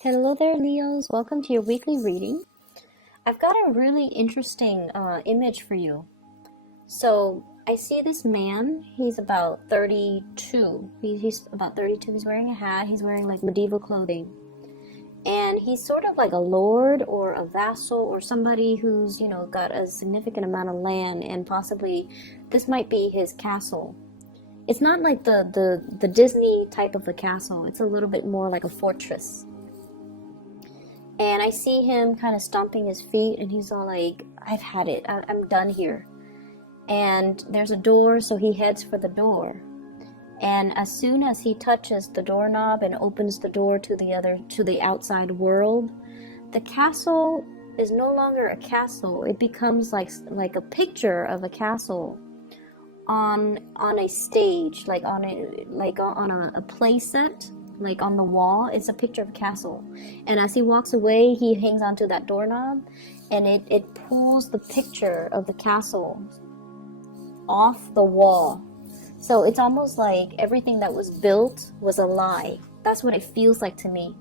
Hello there, Leos. Welcome to your weekly reading. I've got a really interesting image for you. So I see this man. He's about 32. He's about 32. He's wearing a hat. He's wearing like medieval clothing. And he's sort of like a lord or a vassal or somebody who's, got a significant amount of land, and possibly this might be his castle. It's not like the Disney type of a castle. It's a little bit more like a fortress. And I see him kind of stomping his feet, and he's all like, I've had it. I'm done here. And there's a door, so he heads for the door. And as soon as he touches the doorknob and opens the door to the outside world, the castle is no longer a castle. It becomes like a picture of a castle on a stage, like on a play set. Like on the wall, it's a picture of a castle. And as he walks away, he hangs onto that doorknob, and it pulls the picture of the castle off the wall. So it's almost like everything that was built was a lie. That's what it feels like to me.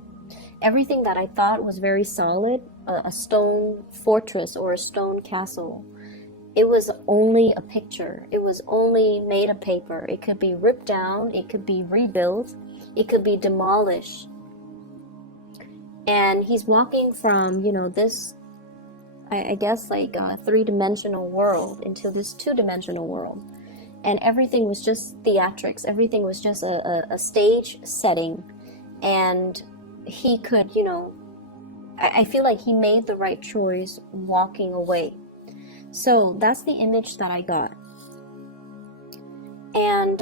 Everything that I thought was very solid, a stone fortress or a stone castle, it was only a picture. It was only made of paper. It could be ripped down, it could be rebuilt, it could be demolished. And he's walking from, this, I guess, like a three-dimensional world into this two-dimensional world. And everything was just theatrics. Everything was just a stage setting. And he could, I feel like he made the right choice walking away. So that's the image that I got. And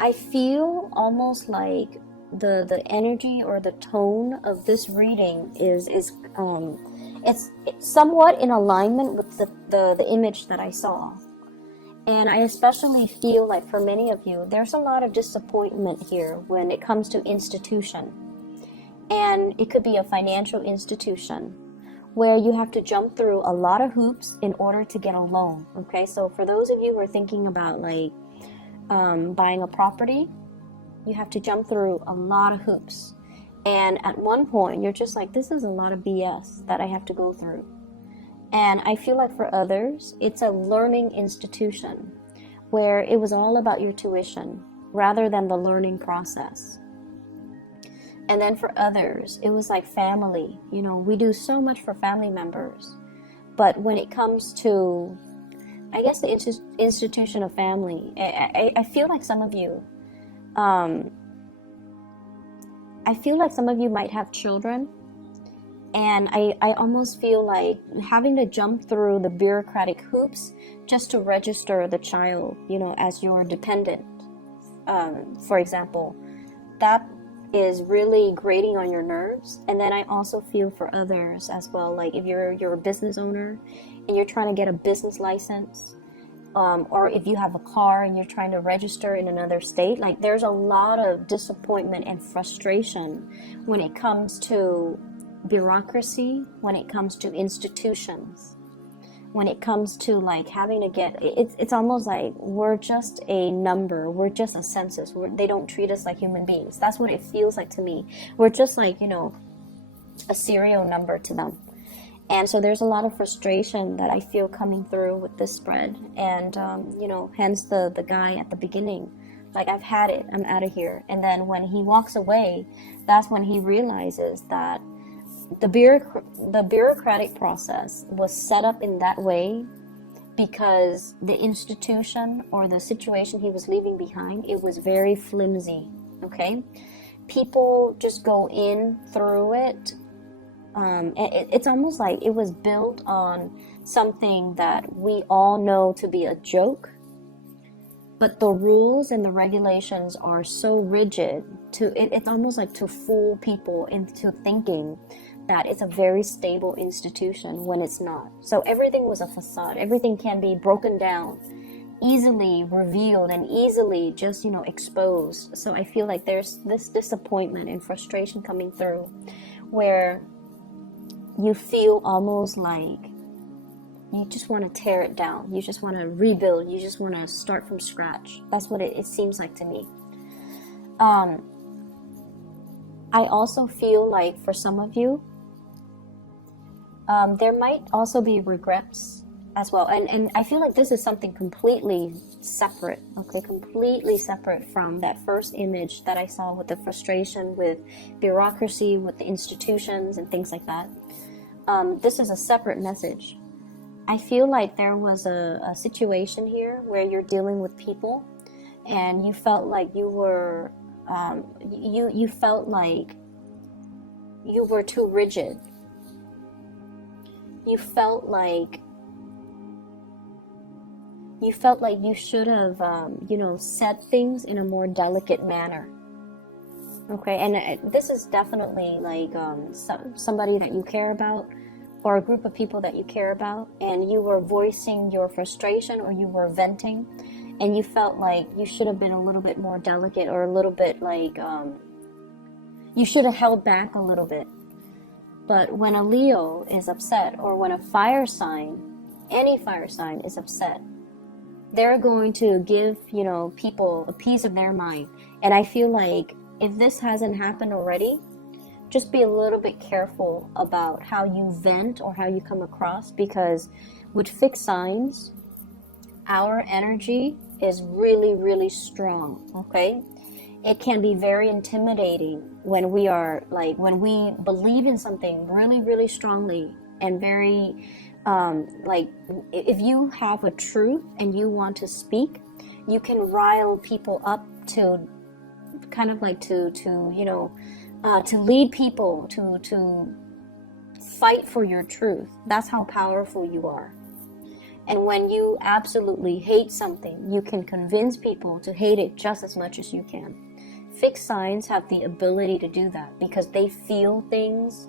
I feel almost like the energy or the tone of this reading is it's somewhat in alignment with the image that I saw. And I especially feel like for many of you, there's a lot of disappointment here when it comes to institution. And it could be a financial institution where you have to jump through a lot of hoops in order to get a loan. Okay, so for those of you who are thinking about like buying a property, you have to jump through a lot of hoops. And at one point, you're just like, this is a lot of BS that I have to go through. And I feel like for others, it's a learning institution where it was all about your tuition rather than the learning process. And then for others, it was like family. We do so much for family members. But when it comes to, I guess, the institution of family, I feel like some of you, might have children. And I almost feel like having to jump through the bureaucratic hoops just to register the child, as your dependent, for example, that is really grating on your nerves. And then I also feel for others as well, like if you're a business owner and you're trying to get a business license, or if you have a car and you're trying to register in another state, like there's a lot of disappointment and frustration when it comes to bureaucracy, when it comes to institutions, when it comes to like having to get, it's almost like we're just a number, we're just a census, they don't treat us like human beings. That's what it feels like to me. We're just like, a serial number to them. And so there's a lot of frustration that I feel coming through with this spread. And, hence the guy at the beginning, like, I've had it, I'm out of here. And then when he walks away, that's when he realizes that the bureaucratic process was set up in that way because the institution or the situation he was leaving behind, it was very flimsy. Okay, people just go in through it. It's almost like it was built on something that we all know to be a joke, but the rules and the regulations are so rigid it's almost like to fool people into thinking that it's a very stable institution when it's not. So everything was a facade. Everything can be broken down, easily revealed, and easily just, exposed. So I feel like there's this disappointment and frustration coming through where you feel almost like you just want to tear it down. You just want to rebuild. You just want to start from scratch. That's what it seems like to me. I also feel like for some of you, there might also be regrets as well. And I feel like this is something completely separate, okay? Completely separate from that first image that I saw with the frustration with bureaucracy, with the institutions and things like that. This is a separate message. I feel like there was a situation here where you're dealing with people and you felt like you were, you felt like you were too rigid. You felt like you should have, said things in a more delicate manner. Okay, and this is definitely like somebody that you care about, or a group of people that you care about, and you were voicing your frustration or you were venting, and you felt like you should have been a little bit more delicate, or a little bit like you should have held back a little bit. But when a Leo is upset, or when a fire sign, any fire sign is upset, they're going to give, people a piece of their mind. And I feel like if this hasn't happened already, just be a little bit careful about how you vent or how you come across, because with fixed signs, our energy is really, really strong, okay? It can be very intimidating when we are when we believe in something really, really strongly, and very if you have a truth and you want to speak, you can rile people up to kind of like to lead people to fight for your truth. That's how powerful you are. And when you absolutely hate something, you can convince people to hate it just as much as you can. Fixed signs have the ability to do that because they feel things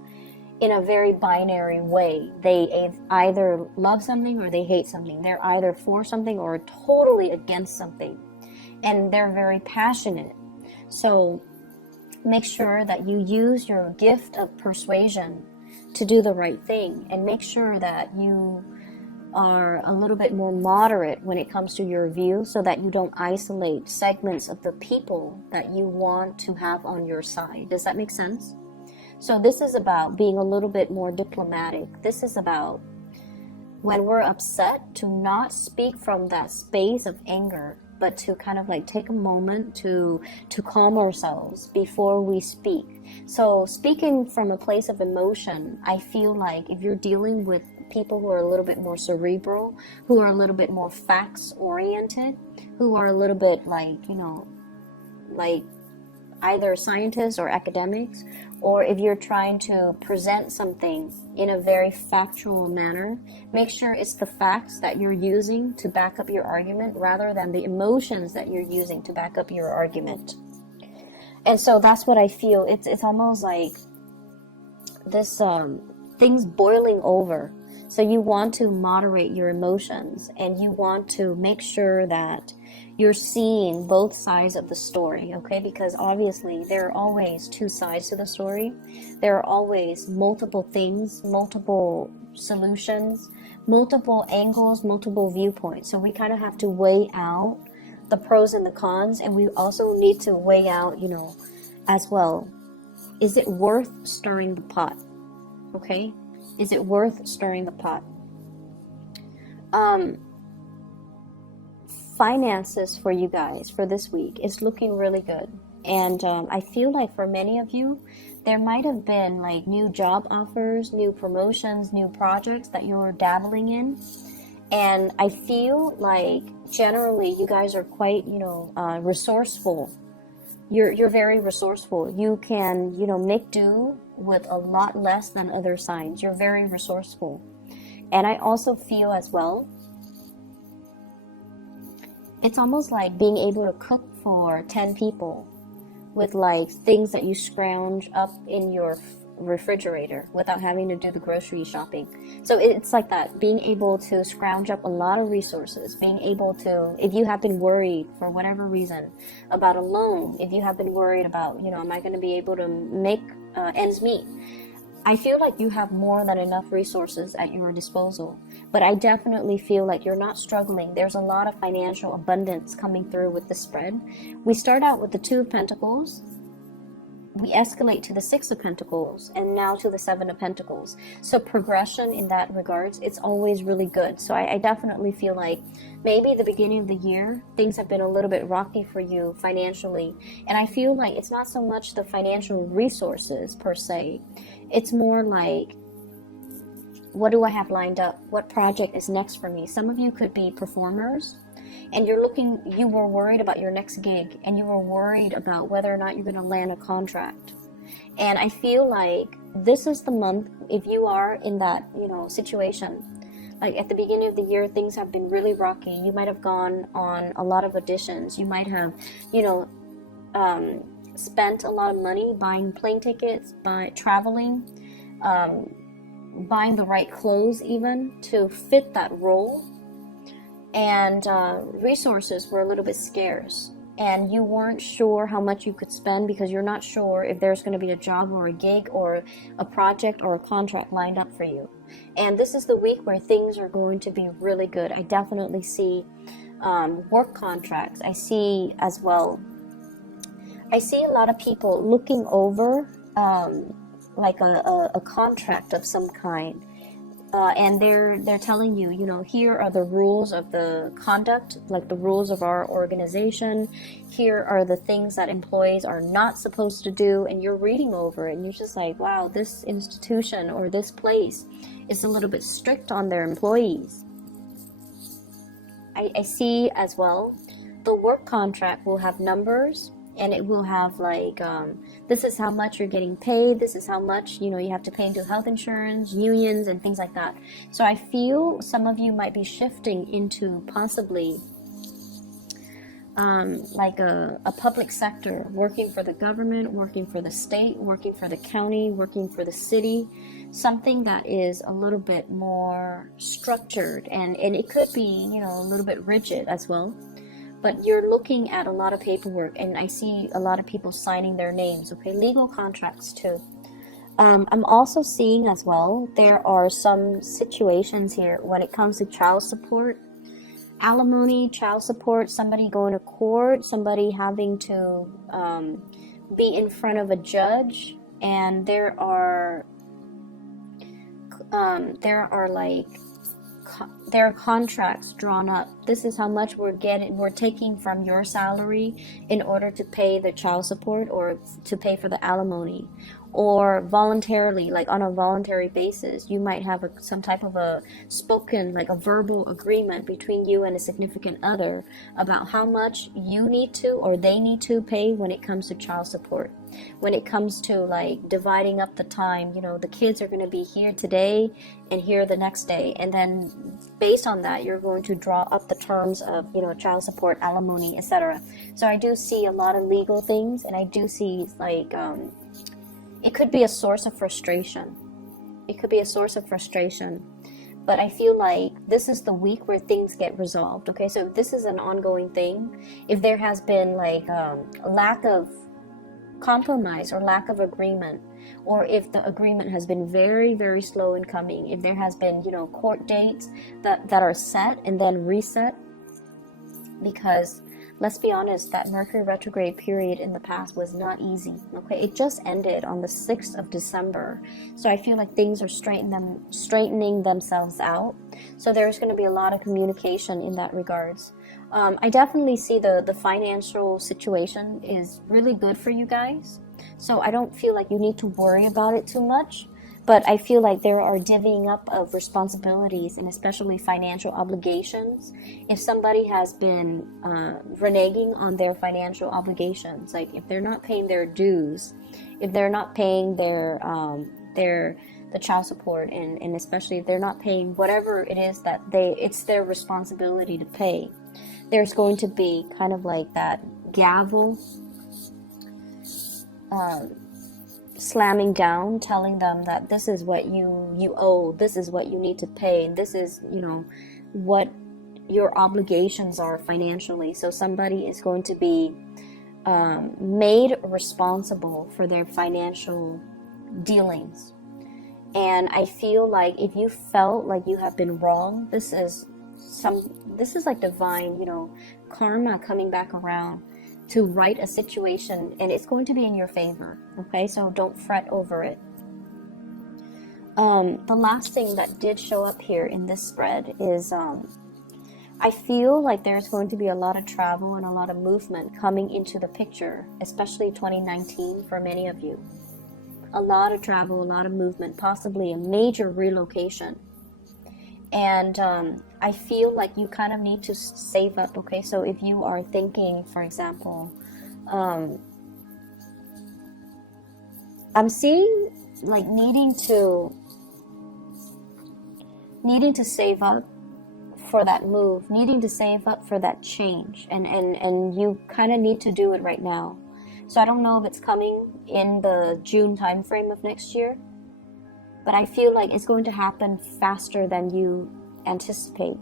in a very binary way. They either love something or they hate something. They're either for something or totally against something. And they're very passionate. So make sure that you use your gift of persuasion to do the right thing, and make sure that you are a little bit more moderate when it comes to your view, so that you don't isolate segments of the people that you want to have on your side. Does that make sense? So this is about being a little bit more diplomatic. This is about when we're upset to not speak from that space of anger, but to kind of like take a moment to calm ourselves before we speak. So speaking from a place of emotion, I feel like if you're dealing with people who are a little bit more cerebral, who are a little bit more facts oriented, who are a little bit like, like either scientists or academics, or if you're trying to present something in a very factual manner, make sure it's the facts that you're using to back up your argument rather than the emotions that you're using to back up your argument. And so that's what I feel. It's almost like this things boiling over. So you want to moderate your emotions, and you want to make sure that you're seeing both sides of the story, okay? Because obviously there are always two sides to the story. There are always multiple things, multiple solutions, multiple angles, multiple viewpoints. So we kind of have to weigh out the pros and the cons, and we also need to weigh out, as well, is it worth stirring the pot? Okay? Is it worth stirring the pot? Finances for you guys for this week is looking really good. And I feel like for many of you, there might have been like new job offers, new promotions, new projects that you're dabbling in. And I feel like generally you guys are quite, resourceful. You're very resourceful. You can, make do with a lot less than other signs. You're very resourceful. And I also feel as well, it's almost like being able to cook for 10 people with like things that you scrounge up in your refrigerator without having to do the grocery shopping. So it's like that, being able to scrounge up a lot of resources, being able to, if you have been worried for whatever reason about a loan, if you have been worried about, am I going to be able to make ends meet? I feel like you have more than enough resources at your disposal, but I definitely feel like you're not struggling. There's a lot of financial abundance coming through with the spread. We start out with the Two of Pentacles, we escalate to the Six of Pentacles and now to the Seven of Pentacles. So progression in that regards, it's always really good. So I definitely feel like maybe the beginning of the year, things have been a little bit rocky for you financially. And I feel like it's not so much the financial resources per se. It's more like, what do I have lined up? What project is next for me? Some of you could be performers, and you were worried about your next gig, and you were worried about whether or not you're going to land a contract. And I feel like this is the month, if you are in that, situation, like at the beginning of the year, things have been really rocky. You might have gone on a lot of auditions. You might have, spent a lot of money buying plane tickets, by traveling, buying the right clothes even to fit that role. And resources were a little bit scarce, and you weren't sure how much you could spend because you're not sure if there's going to be a job or a gig or a project or a contract lined up for you. And this is the week where things are going to be really good. I definitely see work contracts. I see as well, I see a lot of people looking over like a contract of some kind. And they're telling you, here are the rules of the conduct, like the rules of our organization. Here are the things that employees are not supposed to do. And you're reading over it and you're just like, wow, this institution or this place is a little bit strict on their employees. I see as well, the work contract will have numbers. And it will have like, this is how much you're getting paid. This is how much, you have to pay into health insurance, unions, and things like that. So I feel some of you might be shifting into possibly like a public sector, working for the government, working for the state, working for the county, working for the city. Something that is a little bit more structured. And it could be, a little bit rigid as well. But you're looking at a lot of paperwork, and I see a lot of people signing their names, okay? Legal contracts too. I'm also seeing as well, there are some situations here when it comes to child support, alimony, child support, somebody going to court, somebody having to be in front of a judge, and there are contracts drawn up. This is how much we're taking from your salary in order to pay the child support or to pay for the alimony. Or voluntarily, like on a voluntary basis, you might have some type of a spoken, like a verbal agreement between you and a significant other about how much you need to or they need to pay when it comes to child support. When it comes to like dividing up the time, the kids are going to be here today and here the next day. And then based on that, you're going to draw up the terms of, child support, alimony, etc. So I do see a lot of legal things, and I do see like, it could be a source of frustration. It could be a source of frustration. But I feel like this is the week where things get resolved. Okay, so this is an ongoing thing. If there has been like a lack of compromise or lack of agreement, or if the agreement has been very, very slow in coming, if there has been, court dates that are set and then reset, because let's be honest, that Mercury retrograde period in the past was not easy. Okay, it just ended on the 6th of December. So I feel like things are straightening themselves out. So there's going to be a lot of communication in that regards. I definitely see the financial situation is really good for you guys. So I don't feel like you need to worry about it too much. But I feel like there are divvying up of responsibilities and especially financial obligations. If somebody has been reneging on their financial obligations, like if they're not paying their dues, if they're not paying the child support, and especially if they're not paying whatever it is that it's their responsibility to pay, there's going to be kind of like that gavel slamming down, telling them that this is what you owe, this is what you need to pay, this is, what your obligations are financially. So somebody is going to be made responsible for their financial dealings. And I feel like if you felt like you have been wrong, this is like divine, karma coming back around. to right a situation, and it's going to be in your favor, okay? So don't fret over it. The last thing that did show up here in this spread is I feel like there's going to be a lot of travel and a lot of movement coming into the picture, especially 2019 for many of you. A lot of travel, a lot of movement, possibly a major relocation. And I feel like you kind of need to save up, okay? So if you are thinking, for example, I'm seeing like needing to save up for that move, needing to save up for that change, and you kind of need to do it right now. So I don't know if it's coming in the June time frame of next year, but I feel like it's going to happen faster than you anticipate.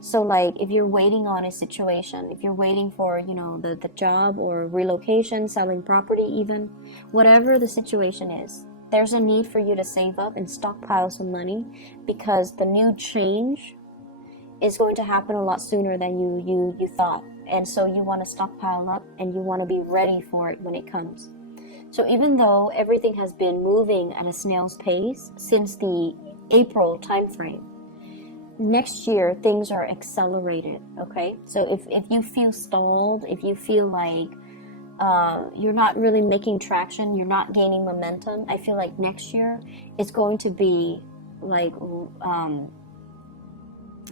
So like if you're waiting on a situation, if you're waiting for, you know, the job or relocation, selling property even, whatever the situation is, there's a need for you to save up and stockpile some money, because the new change is going to happen a lot sooner than you thought. And so you want to stockpile up and you want to be ready for it when it comes. So even though everything has been moving at a snail's pace since the April timeframe, next year things are accelerated, okay? So if you feel stalled, if you feel like you're not really making traction, you're not gaining momentum, I feel like next year it's going to be like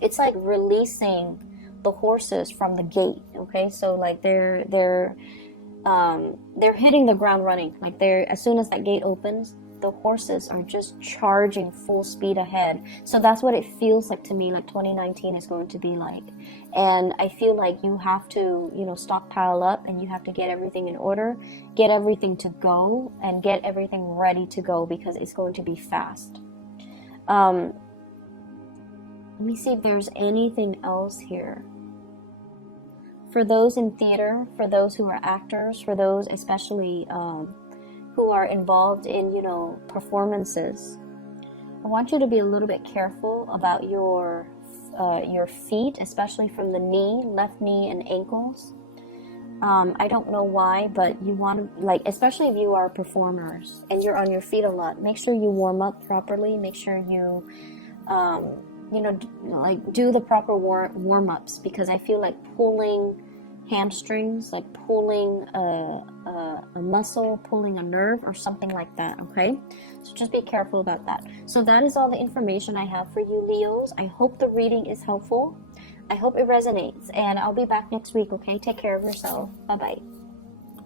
it's like releasing the horses from the gate, okay? So like they're hitting the ground running. Like as soon as that gate opens, the horses are just charging full speed ahead. So that's what it feels like to me, like 2019 is going to be like. And I feel like you have to, you know, stockpile up, and you have to get everything in order, get everything to go, and get everything ready to go, because it's going to be fast. Let me see if there's anything else here. For those in theater, for those who are actors, for those especially who are involved in, you know, performances, I want you to be a little bit careful about your feet, especially from the knee, left knee and ankles. I don't know why, but you want to, like, especially if you are performers and you're on your feet a lot, make sure you warm up properly. Make sure you, you know, like do the proper warm-ups, because I feel like pulling hamstrings, like pulling a muscle, pulling a nerve or something like that, okay? So just be careful about that. So that is all the information I have for you, Leos. I hope the reading is helpful. I hope it resonates, and I'll be back next week, okay? Take care of yourself. Bye-bye.